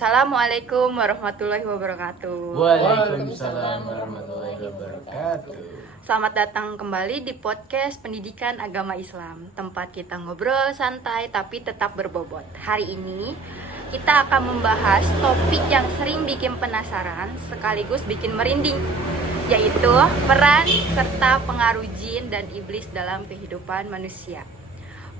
Assalamualaikum warahmatullahi wabarakatuh. Waalaikumsalam warahmatullahi wabarakatuh. Selamat datang kembali di podcast Pendidikan Agama Islam, tempat kita ngobrol santai tapi tetap berbobot. Hari ini kita akan membahas topik yang sering bikin penasaran sekaligus bikin merinding, yaitu peran serta pengaruh jin dan iblis dalam kehidupan manusia.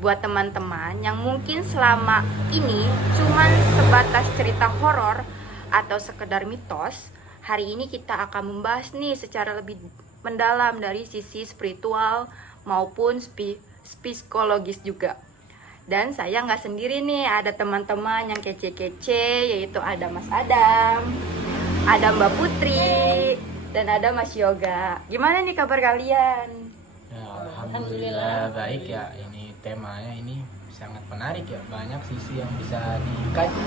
Buat teman-teman yang mungkin selama ini cuman sebatas cerita horor atau sekedar mitos, hari ini kita akan membahas nih secara lebih mendalam dari sisi spiritual maupun psikologis juga. Dan saya nggak sendiri nih, ada teman-teman yang kece-kece, yaitu ada Mas Adam, ada Mbak Putri, dan ada Mas Yoga. Gimana nih kabar kalian? Ya, alhamdulillah baik ya. Ini temanya ini sangat menarik ya. Banyak sisi yang bisa dikaji.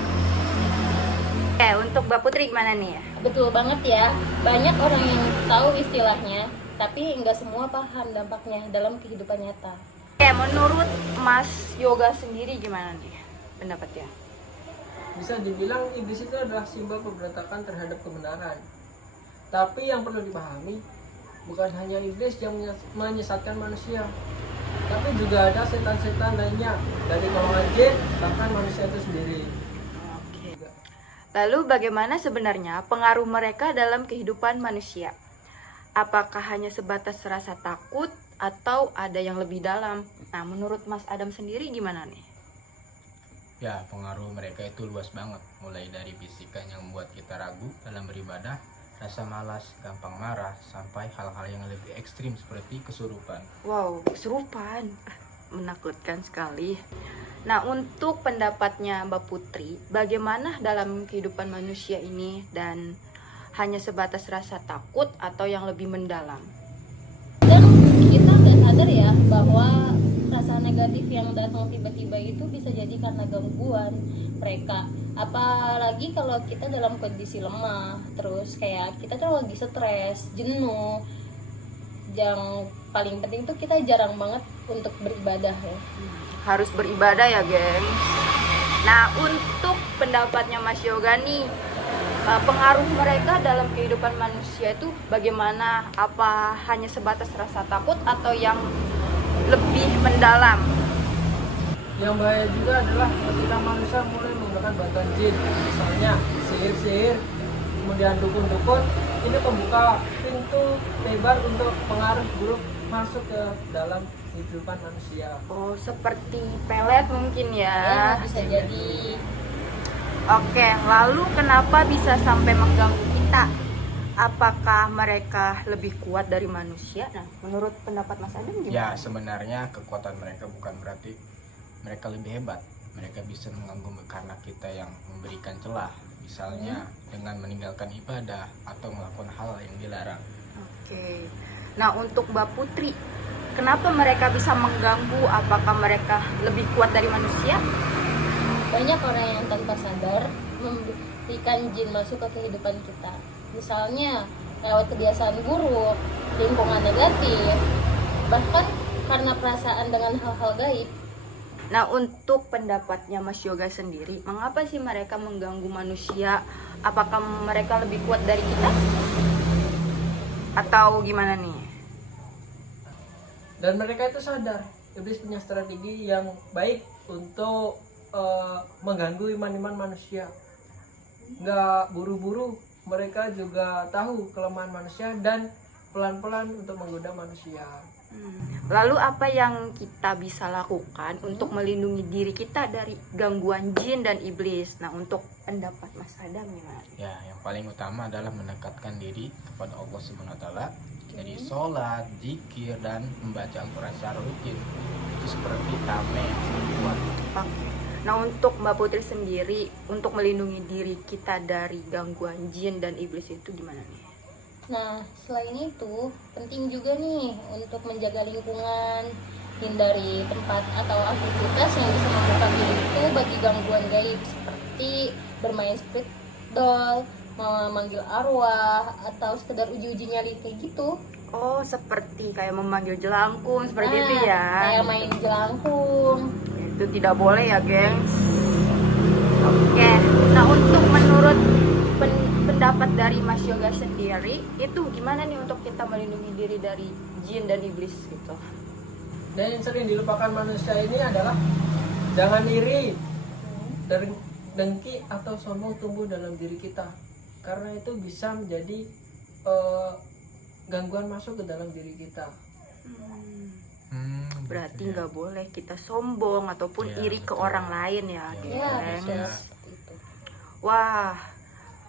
Untuk Mbak Putri gimana nih ya? Betul banget ya, banyak orang yang tahu istilahnya, tapi nggak semua paham dampaknya dalam kehidupan nyata. Menurut Mas Yoga sendiri gimana nih pendapatnya? Bisa dibilang iblis itu adalah simbol pemberontakan terhadap kebenaran. Tapi yang perlu dipahami, bukan hanya iblis yang menyesatkan manusia, tapi juga ada setan-setan lainnya dari golongan jin, bahkan manusia itu sendiri. Oke. Lalu bagaimana sebenarnya pengaruh mereka dalam kehidupan manusia? Apakah hanya sebatas rasa takut atau ada yang lebih dalam? Nah, menurut Mas Adam sendiri gimana nih? Ya, pengaruh mereka itu luas banget. Mulai dari bisikan yang membuat kita ragu dalam beribadah, rasa malas, gampang marah, sampai hal-hal yang lebih ekstrim seperti kesurupan. Wow, kesurupan. Menakutkan sekali. Nah, untuk pendapatnya Mbak Putri, bagaimana dalam kehidupan manusia ini dan hanya sebatas rasa takut atau yang lebih mendalam? Dan kita nggak sadar ya bahwa rasa negatif yang datang tiba-tiba itu bisa jadi karena gangguan mereka. Apalagi kalau kita dalam kondisi lemah, terus kayak kita tuh lagi stres, jenuh. Yang paling penting tuh kita jarang banget untuk beribadah ya. Harus beribadah ya, geng. Nah, untuk pendapatnya Mas Yoga nih, pengaruh mereka dalam kehidupan manusia itu bagaimana? Apa hanya sebatas rasa takut atau yang lebih mendalam? Yang bahaya juga adalah ketika manusia mulai menggunakan bantuan jin, misalnya sihir-sihir, kemudian dukun-dukun. Ini membuka pintu lebar untuk pengaruh buruk masuk ke dalam kehidupan manusia. Oh, seperti pelet mungkin Ya ya. bisa jadi. Oke, lalu kenapa bisa sampai mengganggu kita? Apakah mereka lebih kuat dari manusia? Nah, menurut pendapat Mas Adam gimana? Ya, sebenarnya kekuatan mereka bukan berarti mereka lebih hebat. Mereka bisa mengganggu karena kita yang memberikan celah, misalnya dengan meninggalkan ibadah atau melakukan hal yang dilarang. Oke. Nah, untuk Mbak Putri, kenapa mereka bisa mengganggu? Apakah mereka lebih kuat dari manusia? Banyak orang yang tanpa sadar memberikan jin masuk ke kehidupan kita. Misalnya lewat kebiasaan buruk, lingkungan negatif, bahkan karena perasaan dengan hal-hal gaib. Nah, untuk pendapatnya Mas Yoga sendiri, mengapa sih mereka mengganggu manusia? Apakah mereka lebih kuat dari kita? Atau gimana nih? Dan mereka itu sadar, iblis punya strategi yang baik untuk mengganggu iman-iman manusia. Nggak buru-buru, mereka juga tahu kelemahan manusia dan pelan-pelan untuk menggoda manusia. Lalu apa yang kita bisa lakukan untuk melindungi diri kita dari gangguan jin dan iblis? Nah, untuk pendapat Mas Adam gimana? Ya, yang paling utama adalah mendekatkan diri kepada Allah Subhanahu wa taala dari sholat, zikir, dan membaca Al-Quran secara rutin. Itu seperti tameng yang sangat kuat. Nah, untuk Mbak Putri sendiri, untuk melindungi diri kita dari gangguan jin dan iblis itu gimana nih? Nah, selain itu, penting juga nih untuk menjaga lingkungan, hindari tempat atau aktivitas yang bisa membuka diri itu bagi gangguan gaib seperti bermain spirit doll, memanggil arwah, atau sekedar uji-uji nyali kayak gitu. Oh, seperti kayak memanggil jelangkung, seperti itu ya? Kayak main jelangkung. Itu tidak boleh ya, gengs. Oke, nah untuk menurut pendapat dari Mas Yoga sendiri, itu gimana nih untuk kita melindungi diri dari jin dan iblis gitu? Dan yang sering dilupakan manusia ini adalah jangan iri, dengki atau sombong tumbuh dalam diri kita, karena itu bisa menjadi gangguan masuk ke dalam diri kita. Berarti gitu ya. nggak boleh kita sombong ataupun Iya, iri ke betul. orang lain ya, Iya, Ya, geng. betul. Ya. Seperti itu. Wah,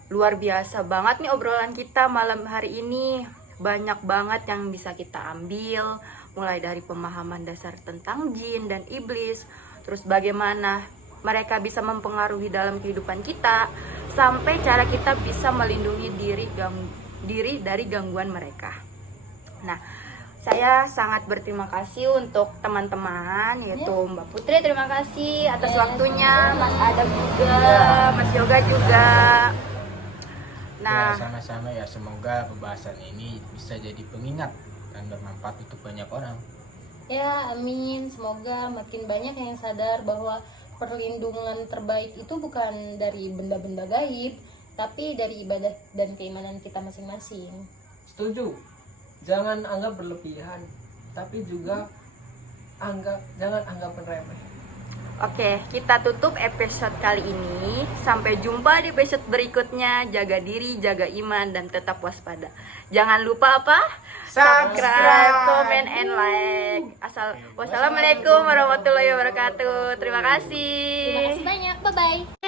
luar biasa banget nih obrolan kita malam hari ini. Banyak banget yang bisa kita ambil, mulai dari pemahaman dasar tentang jin dan iblis, terus bagaimana mereka bisa mempengaruhi dalam kehidupan kita, sampai cara kita bisa melindungi diri dari gangguan mereka. Nah, saya sangat berterima kasih untuk teman-teman, yaitu Mbak Putri, terima kasih atas Ya, waktunya, sama-sama. Mas Adam juga, Mas Yoga juga. Nah, Ya, sama-sama ya, semoga pembahasan ini bisa jadi pengingat dan bermanfaat untuk banyak orang. Ya, amin. Semoga makin banyak yang sadar bahwa perlindungan terbaik itu bukan dari benda-benda gaib, tapi dari ibadah dan keimanan kita masing-masing. Setuju. Jangan anggap berlebihan, tapi juga jangan anggap remeh. oke, kita tutup episode kali ini. Sampai jumpa di episode berikutnya. Jaga diri, jaga iman, dan tetap waspada. Jangan lupa apa? Subscribe, comment, and like. Wassalamualaikum warahmatullahi wabarakatuh. Terima kasih. Terima kasih banyak. Bye-bye.